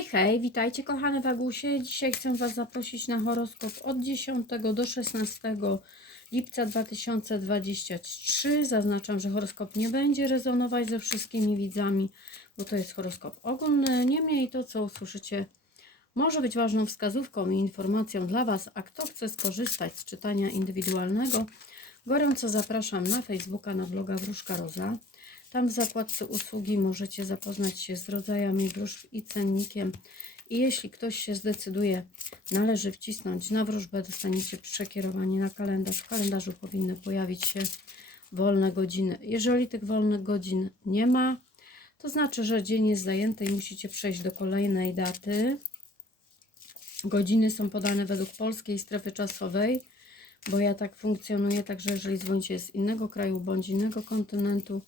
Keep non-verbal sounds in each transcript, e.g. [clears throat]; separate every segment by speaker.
Speaker 1: Hej, hej, witajcie kochane Wagusie. Dzisiaj chcę Was zaprosić na horoskop od 10 do 16 lipca 2023. Zaznaczam, że horoskop nie będzie rezonować ze wszystkimi widzami, bo to jest horoskop ogólny. Niemniej to, co usłyszycie, może być ważną wskazówką i informacją dla Was, a kto chce skorzystać z czytania indywidualnego, gorąco zapraszam na Facebooka, na bloga Wróżka Roza. Tam w zakładce usługi możecie zapoznać się z rodzajami wróżb i cennikiem. I jeśli ktoś się zdecyduje, należy wcisnąć na wróżbę, dostaniecie przekierowanie na kalendarz. W kalendarzu powinny pojawić się wolne godziny. Jeżeli tych wolnych godzin nie ma, to znaczy, że dzień jest zajęty i musicie przejść do kolejnej daty. Godziny są podane według polskiej strefy czasowej, bo ja tak funkcjonuję, także jeżeli dzwonicie z innego kraju bądź innego kontynentu,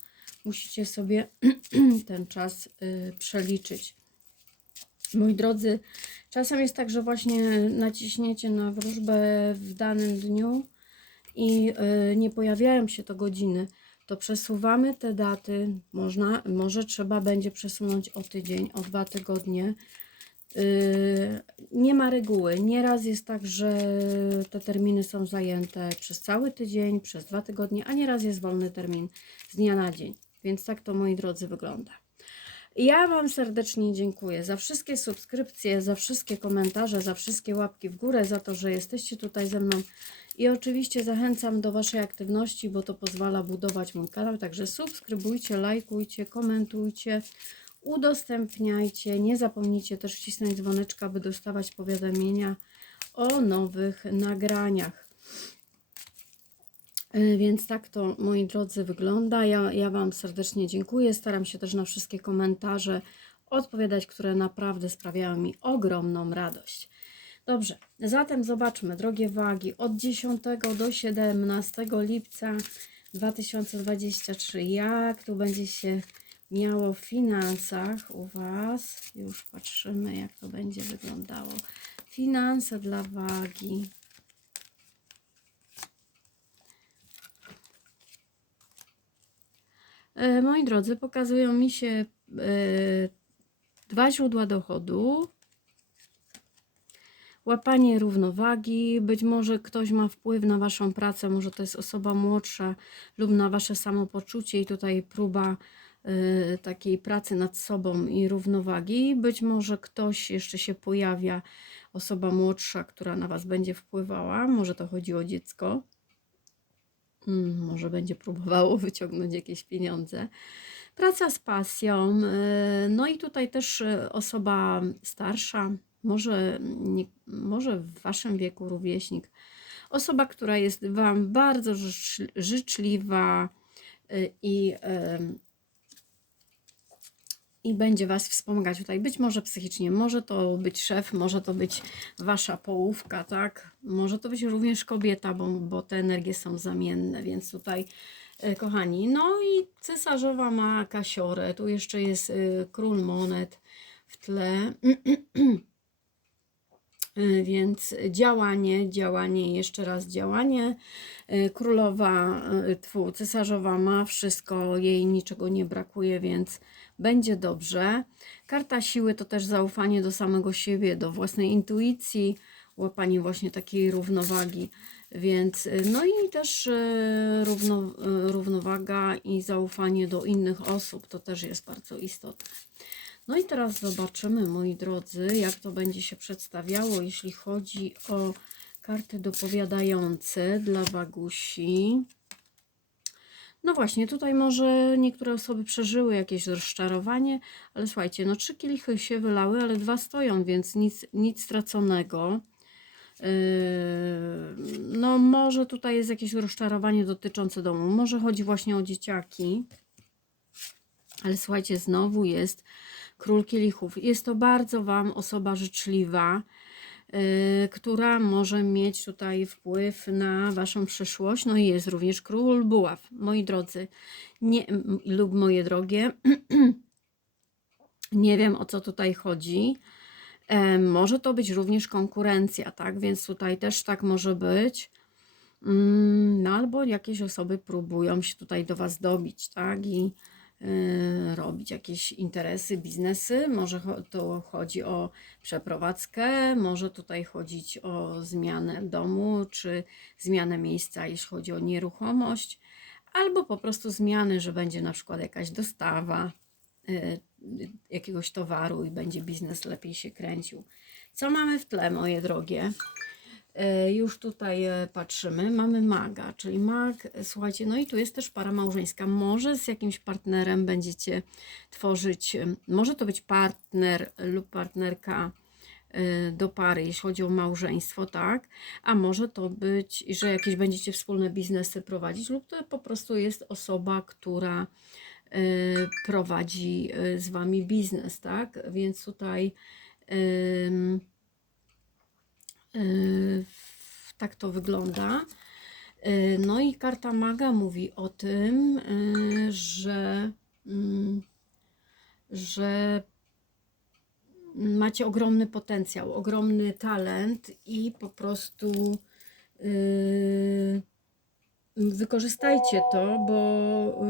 Speaker 1: musicie sobie [clears throat] ten czas y, przeliczyć. Moi drodzy, czasem jest tak, że właśnie naciśniecie na wróżbę w danym dniu i y, nie pojawiają się to godziny. To przesuwamy te daty. Można, może trzeba będzie przesunąć o tydzień, o dwa tygodnie. Y, nie ma reguły. Nieraz jest tak, że te terminy są zajęte przez cały tydzień, przez dwa tygodnie, a nieraz jest wolny termin z dnia na dzień. Więc tak to, moi drodzy, wygląda. Ja Wam serdecznie dziękuję za wszystkie subskrypcje, za wszystkie komentarze, za wszystkie łapki w górę, za to, że jesteście tutaj ze mną. I oczywiście zachęcam do Waszej aktywności, bo to pozwala budować mój kanał. Także subskrybujcie, lajkujcie, komentujcie, udostępniajcie. Nie zapomnijcie też wcisnąć dzwoneczka, by dostawać powiadomienia o nowych nagraniach. Y, Więc tak to, moi drodzy, wygląda. Ja, ja Wam serdecznie dziękuję. Staram się też na wszystkie komentarze odpowiadać, które naprawdę sprawiają mi ogromną radość. Dobrze, zatem zobaczmy, drogie wagi, od 10 do 17 lipca 2023, jak tu będzie się miało w finansach u Was. Już patrzymy, jak to będzie wyglądało. Finanse dla wagi. Moi drodzy, pokazują mi się e, dwa źródła dochodu. Łapanie równowagi, być może ktoś ma wpływ na Waszą pracę, może to jest osoba młodsza lub na Wasze samopoczucie i tutaj próba e, takiej pracy nad sobą i równowagi. Być może ktoś jeszcze się pojawia, osoba młodsza, która na Was będzie wpływała, może to chodzi o dziecko. Mm, może będzie próbowało [laughs] wyciągnąć jakieś pieniądze. Praca z pasją. y, No i tutaj też y, osoba starsza, może, może w waszym wieku rówieśnik. Osoba, która jest wam bardzo życz- życzliwa y, i, i będzie was wspomagać tutaj. Być może psychicznie, może to być szef, może to być wasza połówka, tak? Może to być również kobieta, bo, bo te energie są zamienne, więc tutaj, e, kochani, no i cesarzowa ma kasiorę, tu jeszcze jest e, król monet w tle. [clears throat] E, Więc działanie, działanie, jeszcze raz działanie. Królowa, tfu, cesarzowa ma wszystko, jej niczego nie brakuje, więc będzie dobrze. Karta siły to też zaufanie do samego siebie, do własnej intuicji, łapanie właśnie takiej równowagi. Więc e, no i też e, równo, e, równowaga i zaufanie do innych osób to też jest bardzo istotne. No i teraz zobaczymy, moi drodzy, jak to będzie się przedstawiało, jeśli chodzi o karty dopowiadające dla Wagusi. No właśnie, tutaj może niektóre osoby przeżyły jakieś rozczarowanie, ale słuchajcie, no trzy kielichy się wylały, ale dwa stoją, więc nic, nic straconego. Yy, No może tutaj jest jakieś rozczarowanie dotyczące domu, może chodzi właśnie o dzieciaki. Ale słuchajcie, znowu jest król kielichów. Jest to bardzo Wam osoba życzliwa, która może mieć tutaj wpływ na Waszą przyszłość. No i jest również król buław. Moi drodzy, nie, lub moje drogie, [clears throat] nie wiem o co tutaj chodzi. E, może to być również konkurencja, tak? Więc tutaj też tak może być. Mm, No albo jakieś osoby próbują się tutaj do Was dobić, tak? I y, robić jakieś interesy, biznesy. Może to chodzi o przeprowadzkę, może tutaj chodzić o zmianę domu, czy zmianę miejsca, jeśli chodzi o nieruchomość, albo po prostu zmiany, że będzie na przykład jakaś dostawa y, jakiegoś towaru i będzie biznes lepiej się kręcił. Co mamy w tle, moje drogie? E, Już tutaj e, patrzymy, mamy maga, czyli mag, e, słuchajcie, no i tu jest też para małżeńska. Może z jakimś partnerem będziecie tworzyć, może to być partner lub partnerka do pary, jeśli chodzi o małżeństwo, tak? A może to być, że jakieś będziecie wspólne biznesy prowadzić, lub to po prostu jest osoba, która prowadzi z wami biznes, tak? Więc tutaj. Yy, tak to wygląda. Yy, No i karta maga mówi o tym, yy, że, mm, że macie ogromny potencjał, ogromny talent i po prostu yy, wykorzystajcie to, bo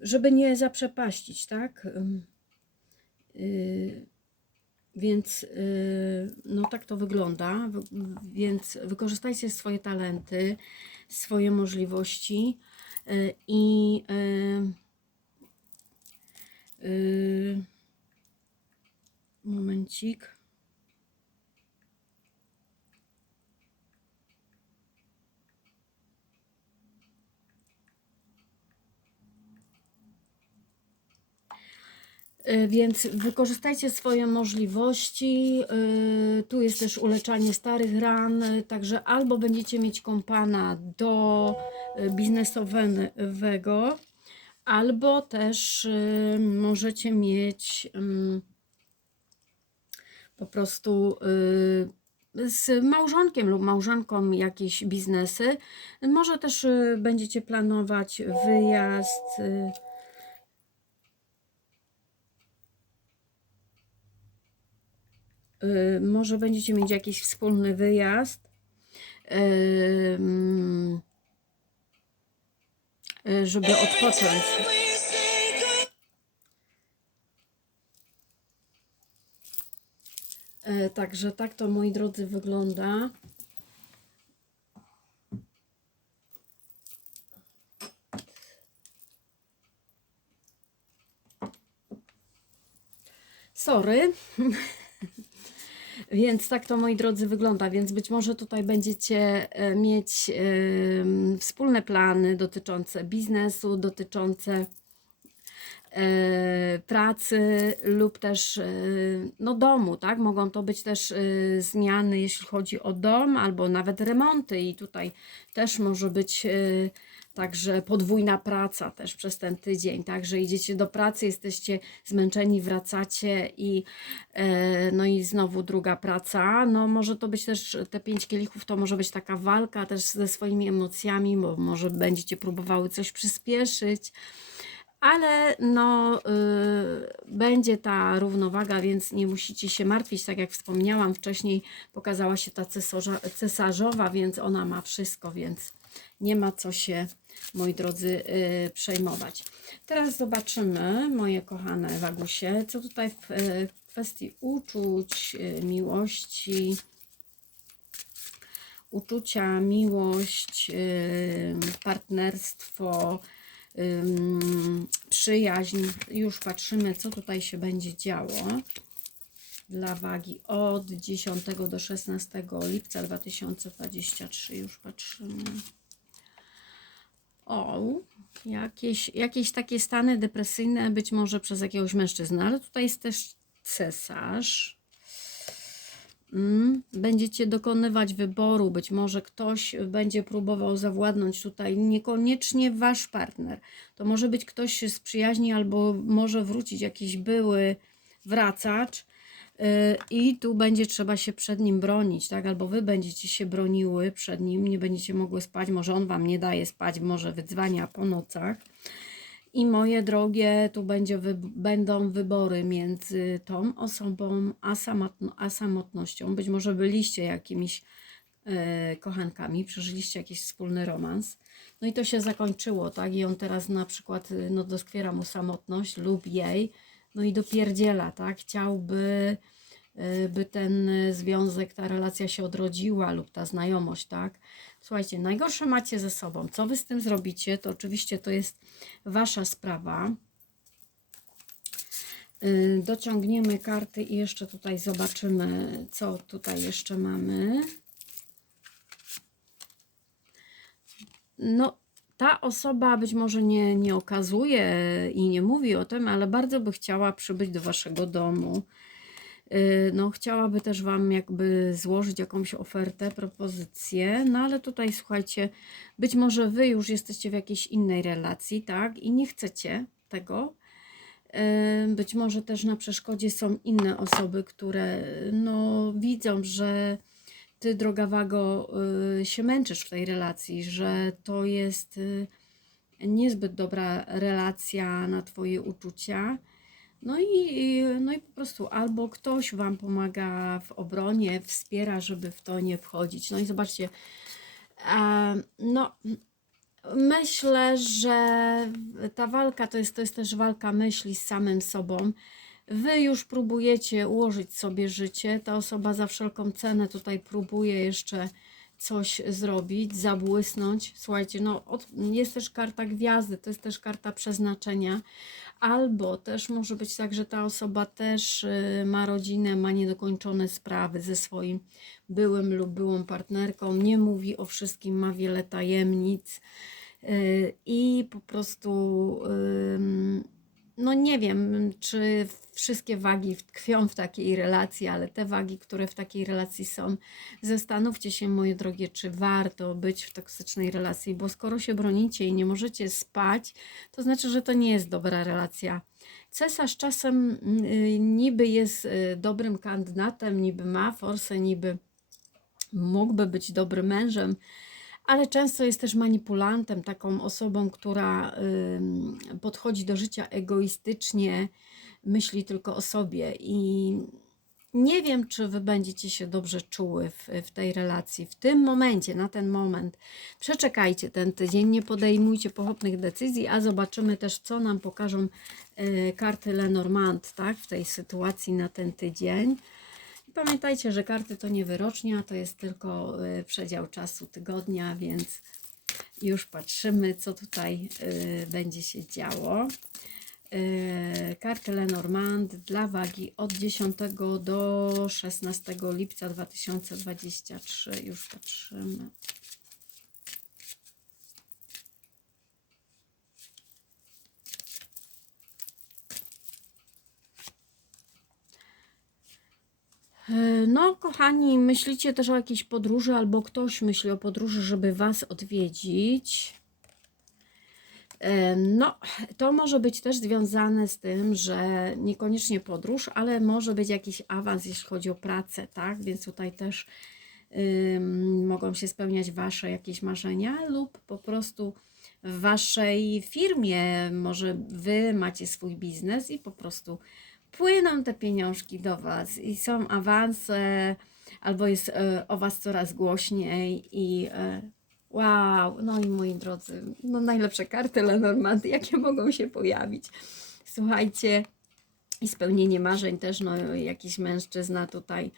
Speaker 1: żeby nie zaprzepaścić, tak? Więc y, no tak to wygląda. Wy- Więc wykorzystajcie swoje talenty, swoje możliwości y, i y, momencik. Więc wykorzystajcie swoje możliwości. y, Tu jest też uleczanie starych ran, y, także albo będziecie mieć kompana do y, biznesowego, albo też y, możecie mieć ym, po prostu y, z małżonkiem lub małżonką jakieś biznesy. Może też y, będziecie planować wyjazd. y, Y, może będziecie mieć jakiś wspólny wyjazd. Ym, y, żeby odpocząć. Y, Także tak to, moi drodzy, wygląda. Sorry. [laughs] Więc tak to, moi drodzy, wygląda. Więc być może tutaj będziecie e, mieć em, wspólne plany dotyczące biznesu, dotyczące e, pracy lub też no, domu, tak? Mogą to być też zmiany, jeśli chodzi o dom, albo nawet remonty i tutaj też może być także podwójna praca też przez ten tydzień, tak? Że idziecie do pracy, jesteście zmęczeni, wracacie i e, no i znowu druga praca. No może to być też te pięć kielichów, to może być taka walka też ze swoimi emocjami, bo może będziecie próbowały coś przyspieszyć ale no, y, będzie ta równowaga, więc nie musicie się martwić. Tak jak wspomniałam wcześniej, pokazała się ta cesarza, cesarzowa, więc ona ma wszystko, więc nie ma co się, moi drodzy, y, przejmować. Teraz zobaczymy, moje kochane Wagusie, co tutaj w y, kwestii uczuć, y, miłości, uczucia, miłość, partnerstwo, przyjaźń. Już patrzymy, co tutaj się będzie działo dla wagi od 10 do 16 lipca 2023. Już patrzymy. O, jakieś, jakieś takie stany depresyjne, być może przez jakiegoś mężczyznę, ale tutaj jest też cesarz. Mm, Będziecie dokonywać wyboru, być może ktoś będzie próbował zawładnąć tutaj, niekoniecznie wasz partner. To może być ktoś z przyjaźni, albo może wrócić jakiś były wracacz i tu będzie trzeba się przed nim bronić, tak? Albo wy będziecie się broniły przed nim, nie będziecie mogły spać, może on wam nie daje spać, może wydzwania po nocach. I moje drogie, tu będzie wy, będą wybory między tą osobą a, samotno, a samotnością. Być może byliście jakimiś e, kochankami, przeżyliście jakiś wspólny romans. No i to się zakończyło, tak? I on teraz na przykład, y, no doskwiera mu samotność lub jej, no i dopierdziela, tak? Chciałby, y, by ten y, związek, ta relacja się odrodziła lub ta znajomość, tak? Słuchajcie, najgorsze macie ze sobą. Co wy z tym zrobicie, to oczywiście to jest wasza sprawa. Y, Dociągniemy karty i jeszcze tutaj zobaczymy, co tutaj jeszcze mamy. No, ta osoba być może nie, nie okazuje i nie mówi o tym, ale bardzo by chciała przybyć do waszego domu. Y, No, chciałaby też wam jakby złożyć jakąś ofertę, propozycję, no ale tutaj słuchajcie, być może wy już jesteście w jakiejś innej relacji, tak? I nie chcecie tego. Y, Być może też na przeszkodzie są inne osoby, które no, widzą, że ty, droga Wago, y, się męczysz w tej relacji, że to jest y, niezbyt dobra relacja na twoje uczucia. No i, no i po prostu albo ktoś wam pomaga w obronie, wspiera, żeby w to nie wchodzić. No i zobaczcie, no myślę, że ta walka to jest, to jest też walka myśli z samym sobą. Wy już próbujecie ułożyć sobie życie. Ta osoba za wszelką cenę tutaj próbuje jeszcze coś zrobić, zabłysnąć. Słuchajcie, no jest też karta gwiazdy, to jest też karta przeznaczenia. Albo też może być tak, że ta osoba też y, ma rodzinę, ma niedokończone sprawy ze swoim byłym lub byłą partnerką, nie mówi o wszystkim, ma wiele tajemnic y, i po prostu ym, no nie wiem, czy wszystkie wagi tkwią w takiej relacji, ale te wagi, które w takiej relacji są, zastanówcie się, moje drogie, czy warto być w toksycznej relacji, bo skoro się bronicie i nie możecie spać, to znaczy, że to nie jest dobra relacja. Cesarz czasem y, niby jest y, dobrym kandydatem, niby ma forsę, niby mógłby być dobrym mężem, ale często jest też manipulantem, taką osobą, która podchodzi do życia egoistycznie, myśli tylko o sobie i nie wiem, czy wy będziecie się dobrze czuły w, w tej relacji, w tym momencie, na ten moment. Przeczekajcie ten tydzień, nie podejmujcie pochopnych decyzji, a zobaczymy też, co nam pokażą y, karty Lenormand, tak, w tej sytuacji na ten tydzień. Pamiętajcie, że karty to nie wyrocznia, to jest tylko y, przedział czasu tygodnia, więc już patrzymy, co tutaj y, będzie się działo. Y, Karty Lenormand dla wagi od 10 do 16 lipca 2023. Już patrzymy. No, kochani, myślicie też o jakiejś podróży, albo ktoś myśli o podróży, żeby Was odwiedzić. E, No, to może być też związane z tym, że niekoniecznie podróż, ale może być jakiś awans, jeśli chodzi o pracę, tak? Więc tutaj też mogą się spełniać Wasze jakieś marzenia, lub po prostu w Waszej firmie, może Wy macie swój biznes i po prostu płyną te pieniążki do Was i są awanse, albo jest e, o Was coraz głośniej i e, wow, no i moi drodzy, no najlepsze karty Lenormand, jakie mogą się pojawić. Słuchajcie, i spełnienie marzeń też, no jakiś mężczyzna tutaj,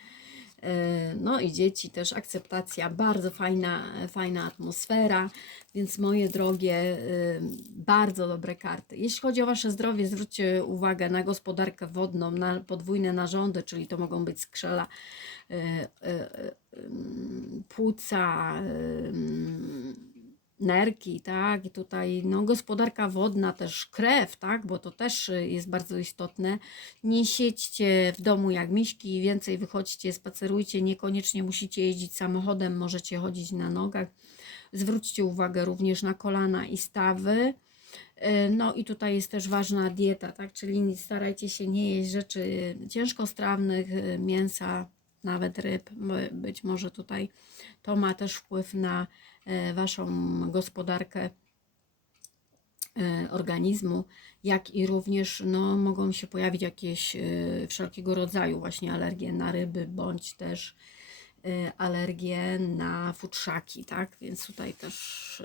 Speaker 1: no i dzieci też, akceptacja, bardzo fajna, fajna atmosfera, więc moje drogie, y, bardzo dobre karty. Jeśli chodzi o Wasze zdrowie, zwróćcie uwagę na gospodarkę wodną, na podwójne narządy, czyli to mogą być skrzela, płuca, nerki, tak? I tutaj no, gospodarka wodna, też krew, tak? Bo to też y, jest bardzo istotne. Nie siedźcie w domu jak miśki, więcej wychodźcie, spacerujcie, niekoniecznie musicie jeździć samochodem, możecie chodzić na nogach. Zwróćcie uwagę również na kolana i stawy. Y, No i tutaj jest też ważna dieta, tak? Czyli starajcie się nie jeść rzeczy ciężkostrawnych, y, mięsa, nawet ryb. By- Być może tutaj to ma też wpływ na Waszą gospodarkę e, organizmu, jak i również no, mogą się pojawić jakieś e, wszelkiego rodzaju właśnie alergie na ryby, bądź też alergię na futrzaki, tak? Więc tutaj też,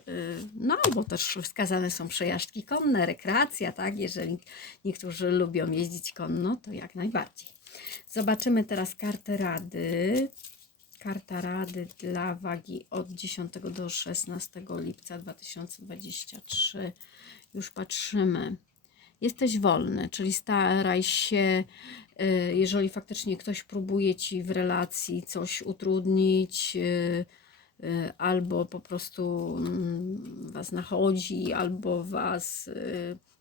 Speaker 1: no bo też wskazane są przejażdżki konne, rekreacja, tak? Jeżeli niektórzy lubią jeździć konno, to jak najbardziej. Zobaczymy teraz kartę rady. Karta rady dla wagi od 10 do 16 lipca 2023. Już patrzymy. Jesteś wolny, czyli staraj się, y, jeżeli faktycznie ktoś próbuje ci w relacji coś utrudnić, y, y, albo po prostu mm, was nachodzi, albo was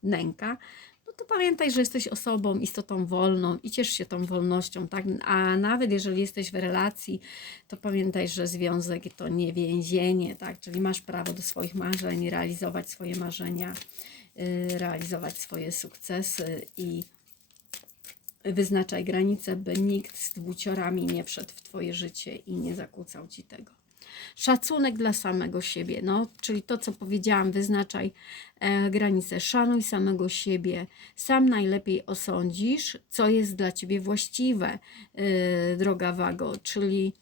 Speaker 1: nęka, to pamiętaj, że jesteś osobą, istotą wolną i ciesz się tą wolnością, tak? A nawet jeżeli jesteś w relacji, to pamiętaj, że związek to nie więzienie, tak? Czyli masz prawo do swoich marzeń, realizować swoje marzenia, y, realizować swoje sukcesy i wyznaczaj granice, by nikt z dwuciorami nie wszedł w Twoje życie i nie zakłócał Ci tego. Szacunek dla samego siebie, no, czyli to, co powiedziałam, wyznaczaj e, granice, szanuj samego siebie, sam najlepiej osądzisz, co jest dla Ciebie właściwe, e, droga Wago, czyli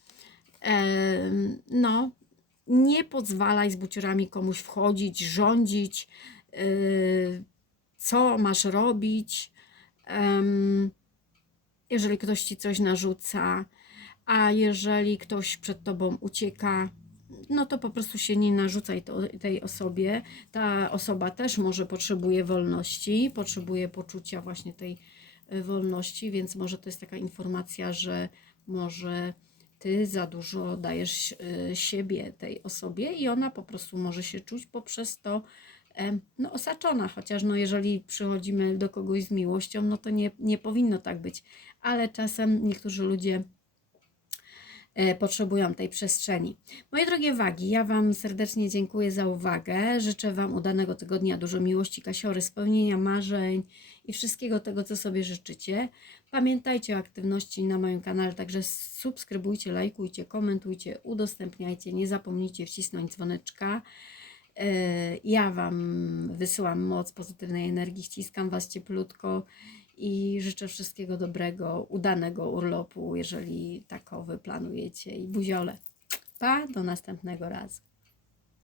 Speaker 1: e, no, nie pozwalaj z buciorami komuś wchodzić, rządzić, e, co masz robić, em, jeżeli ktoś ci coś narzuca, a jeżeli ktoś przed tobą ucieka, no to po prostu się nie narzucaj to, tej osobie. Ta osoba też może potrzebuje wolności, potrzebuje poczucia właśnie tej y, wolności, więc może to jest taka informacja, że może ty za dużo dajesz y, siebie tej osobie i ona po prostu może się czuć poprzez to no, osaczona, chociaż no, jeżeli przychodzimy do kogoś z miłością, no to nie, nie powinno tak być, ale czasem niektórzy ludzie potrzebują tej przestrzeni. Moje drogie wagi, ja Wam serdecznie dziękuję za uwagę. Życzę Wam udanego tygodnia, dużo miłości, kasiory, spełnienia marzeń i wszystkiego tego, co sobie życzycie. Pamiętajcie o aktywności na moim kanale, także subskrybujcie, lajkujcie, komentujcie, udostępniajcie. Nie zapomnijcie wcisnąć dzwoneczka. E, Ja Wam wysyłam moc pozytywnej energii, ściskam Was cieplutko i życzę wszystkiego dobrego, udanego urlopu, jeżeli takowy planujecie i buziole. Pa, do następnego razu.